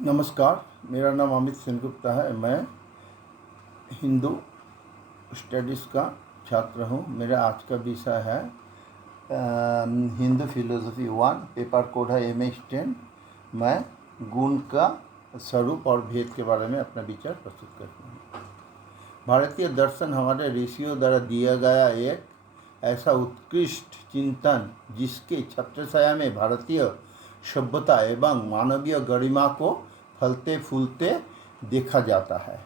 नमस्कार, मेरा नाम अमित सेनगुप्ता है। मैं हिंदू स्टडीज़ का छात्र हूँ। मेरा आज का विषय है हिंदू फिलोसफी 1, पेपर कोड है MS10। मैं गुण का स्वरूप और भेद के बारे में अपना विचार प्रस्तुत करता हूँ। भारतीय दर्शन हमारे ऋषियों द्वारा दिया गया एक ऐसा उत्कृष्ट चिंतन जिसके छत्रछाया में भारतीय सभ्यता एवं मानवीय गरिमा को फलते फूलते देखा जाता है।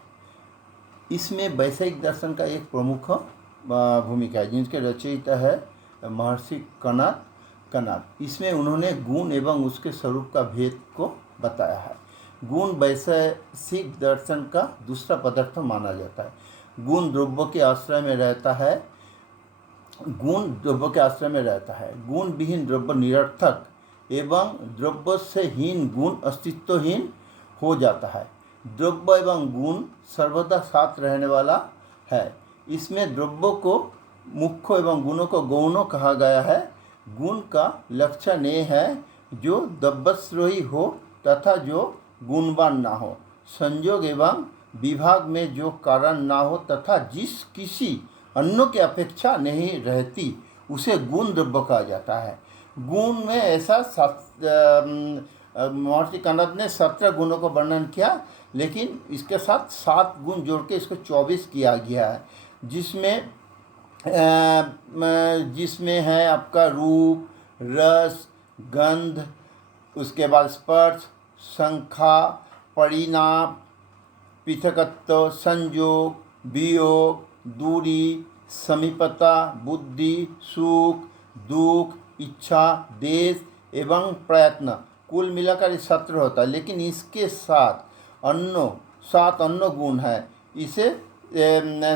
इसमें वैषयिक दर्शन का एक प्रमुख भूमिका है, जिनके रचयिता है महर्षि कणाद। इसमें उन्होंने गुण एवं उसके स्वरूप का भेद को बताया है। गुण वैषयिक दर्शन का दूसरा पदार्थ माना जाता है। गुण द्रव्य के आश्रय में रहता है। गुण विहीन द्रव्य निरर्थक एवं द्रव्य से हीन गुण अस्तित्वहीन हो जाता है। द्रव्य एवं गुण सर्वदा साथ रहने वाला है। इसमें द्रव्यों को मुख्य एवं गुणों को गौणों कहा गया है। गुण का लक्षण ये है जो द्रव्याश्रयी हो तथा जो गुणवान ना हो, संयोग एवं विभाग में जो कारण ना हो तथा जिस किसी अन्यों की अपेक्षा नहीं रहती, उसे गुण द्रव्य कहा जाता है। गुण में ऐसा महर्षि कणाद ने 17 गुणों को वर्णन किया, लेकिन इसके साथ 7 गुण जोड़ के इसको 24 किया गया है, जिसमें है आपका रूप, रस, गंध, उसके बाद स्पर्श, संख्या, परिणाम, पृथकत्व, संयोग, वियोग, दूरी, समीपता, बुद्धि, सुख, दुख, इच्छा, देश एवं प्रयत्न। कुल मिलाकर 17 होता है, लेकिन इसके साथ 7 अन्य गुण है, इसे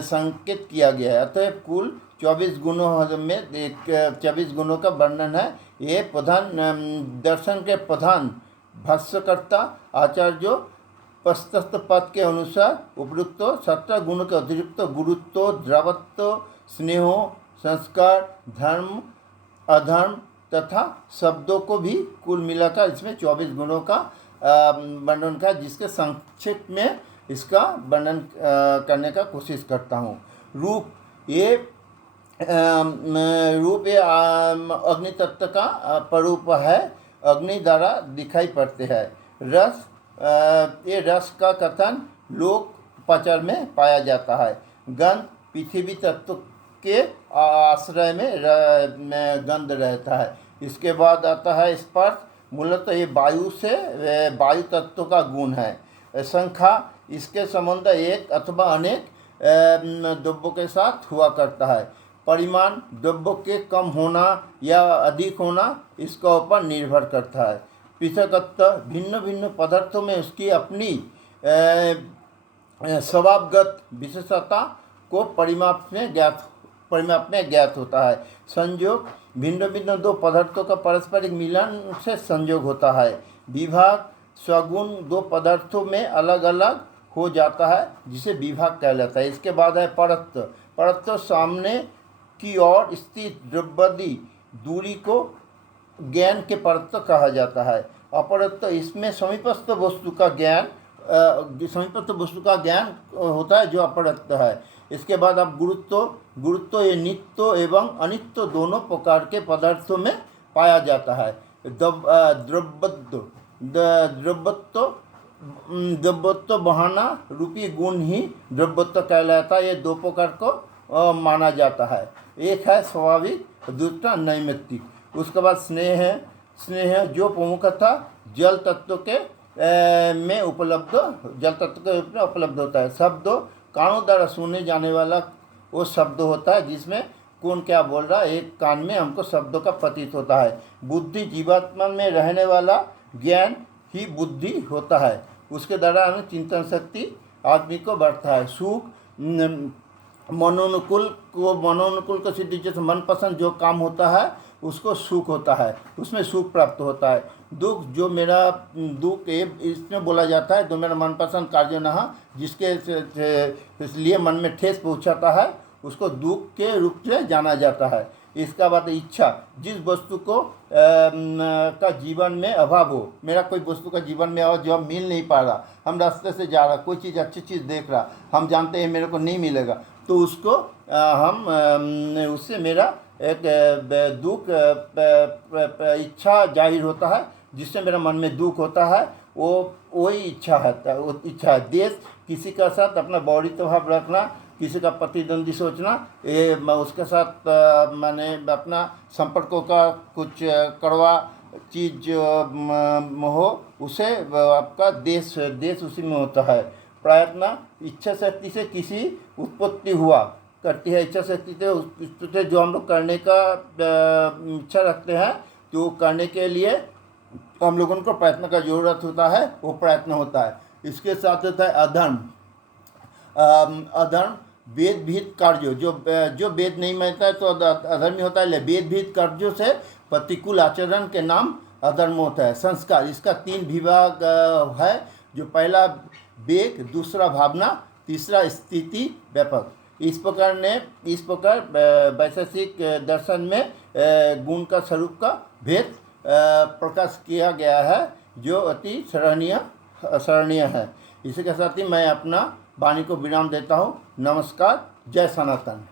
संकेत किया गया है। अतः कुल 24 गुणों में 24 गुणों का वर्णन है। ये प्रधान दर्शन के प्रधान भाष्यकर्ता आचार्य प्रशस्त पद के अनुसार उपयुक्त 17 गुणों के अतिरिक्त गुरुत्व, द्रवत्व, स्नेह, संस्कार, धर्म, अधर्म तथा शब्दों को भी कुल मिलाकर इसमें 24 गुणों का वर्णन का, जिसके संक्षेप में इसका वर्णन करने का कोशिश करता हूँ। रूप ये अग्नि तत्व का स्वरूप है, अग्नि द्वारा दिखाई पड़ते हैं। रस, ये रस का कथन लोक पचर में पाया जाता है। गंध, पृथ्वी तत्व के आश्रय में गंध रहता है। इसके बाद आता है स्पर्श, मूलतः ये वायु तत्व का गुण है। संख्या, इसके संबंध एक अथवा अनेक द्रव्यों के साथ हुआ करता है। परिमाण, द्रव्यों के कम होना या अधिक होना इसका ऊपर निर्भर करता है। पृथकत्व, भिन्न भिन्न पदार्थों में उसकी अपनी स्वभावगत विशेषता को परिमाप में ज्ञात होता है। संयोग, भिन्न भिन्न दो पदार्थों का पारस्परिक मिलन से संयोग होता है। विभाग, स्वगुण दो पदार्थों में अलग अलग हो जाता है, जिसे विभाग कहलाता है। इसके बाद है परत्व। परत्व सामने की ओर स्थित द्रव्यादि दूरी को ज्ञान के परत्व कहा जाता है। अपरत्व, इसमें समीपस्थ वस्तु का ज्ञान होता है, जो अपरत्व है। इसके बाद अब गुरुत्व ये नित्य एवं अनित्य दोनों प्रकार के पदार्थों में पाया जाता है। द्रव्यत्व बहाना रूपी गुण ही द्रव्यत्व कहलाता है। ये दो प्रकार को माना जाता है। एक है स्वाभाविक, दूसरा नैमित्तिक। उसके बाद स्नेह जो प्रमुखतः जल तत्व के में उपलब्ध होता है। शब्द, कानों द्वारा सुने जाने वाला वो शब्द होता है, जिसमें कौन क्या बोल रहा है, एक कान में हमको शब्दों का प्रतीत होता है। बुद्धि, जीवात्मा में रहने वाला ज्ञान ही बुद्धि होता है, उसके द्वारा हमें चिंतन शक्ति आदमी को बढ़ता है। सुख, मनोनुकूल को सिद्धि, जैसे मनपसंद जो काम होता है उसको सुख होता है, उसमें सुख प्राप्त होता है। दुख, जो मेरा दुख इसमें बोला जाता है, जो मेरा मनपसंद कार्य न हो, जिसके इसलिए मन में ठेस पहुँचाता है, उसको दुख के रूप से जाना जाता है। इसका बाद इच्छा, जिस वस्तु को का जीवन में अभाव हो। मेरा कोई वस्तु का जीवन में अभाव जो हम मिल नहीं पा रहा, हम रास्ते से जा रहा, कोई चीज़ अच्छी चीज़ देख रहा, हम जानते हैं मेरे को नहीं मिलेगा, तो उसको हम उससे मेरा एक दुख इच्छा जाहिर होता है, जिससे मेरा मन में दुख होता है, वही इच्छा है। वो इच्छा है। देश, किसी का साथ अपना बौरित्व भाव रखना, किसी का प्रतिद्वंदी सोचना, ये उसके साथ मैंने अपना संपर्कों का कुछ कड़वा चीज हो, उसे आपका देश उसी में होता है। प्रयत्न, इच्छा शक्ति से किसी उत्पत्ति हुआ करती है, इच्छा शक्ति से जो हम लोग करने का इच्छा रखते हैं, तो करने के लिए हम लोगों को प्रयत्न का जरूरत होता है, वो प्रयत्न होता है। इसके साथ होता है अधर्म। अधर्म वेद विहित कार्यों, जो वेद नहीं मानता है तो अधर्मी होता है। वेद विहित कार्यों से प्रतिकूल आचरण के नाम अधर्म होता है। संस्कार, इसका 3 विभाग है, जो पहला वेग, दूसरा भावना, तीसरा स्थिति व्यापक। इस प्रकार वैशेषिक दर्शन में गुण का स्वरूप का भेद प्रकाश किया गया है, जो अति सराहनीय है। इसी के साथ ही मैं अपना वाणी को विराम देता हूँ। नमस्कार। जय सनातन।